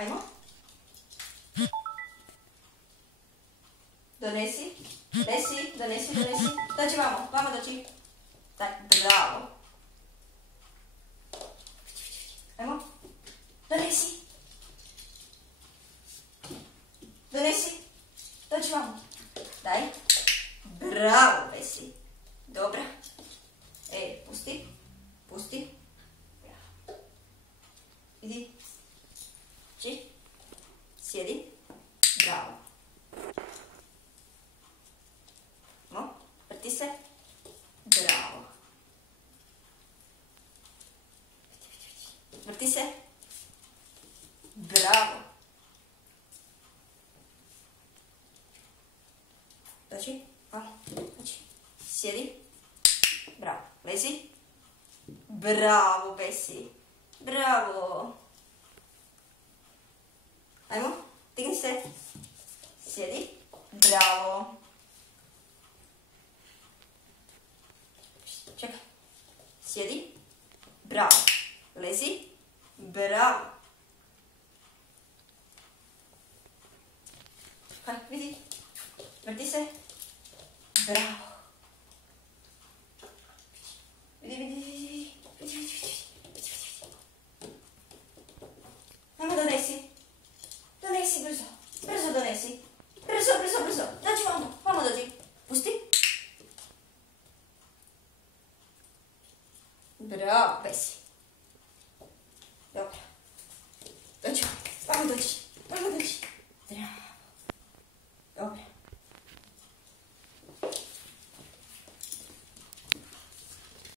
Ajmo. Donesi. Donesi. Dođi vamo dođi. Daj, bravo. Ajmo. Donesi. Dođi vamo. Daj. Bravo, Besi. Dobra. Pusti. Idi. Sjedi. Bravo. No, vrti se. Bravo. Vrti se. Bravo. Dođi. Sjedi. Bravo. Lezi. Bravo, Besi. Bravo. Ajmo. Digni se. Sjedi. Bravo. Čekaj. Sjedi. Bravo. Lezi. Bravo. Kaj, vidi. Vrti se. Bravo. Vidi. Ajmo, donesi. Donesi brzo. Brzo donesi. Brzo. Dođi vamo dođi. Pusti. Bravo, Besi. Dobro. Dođi vamo dođi.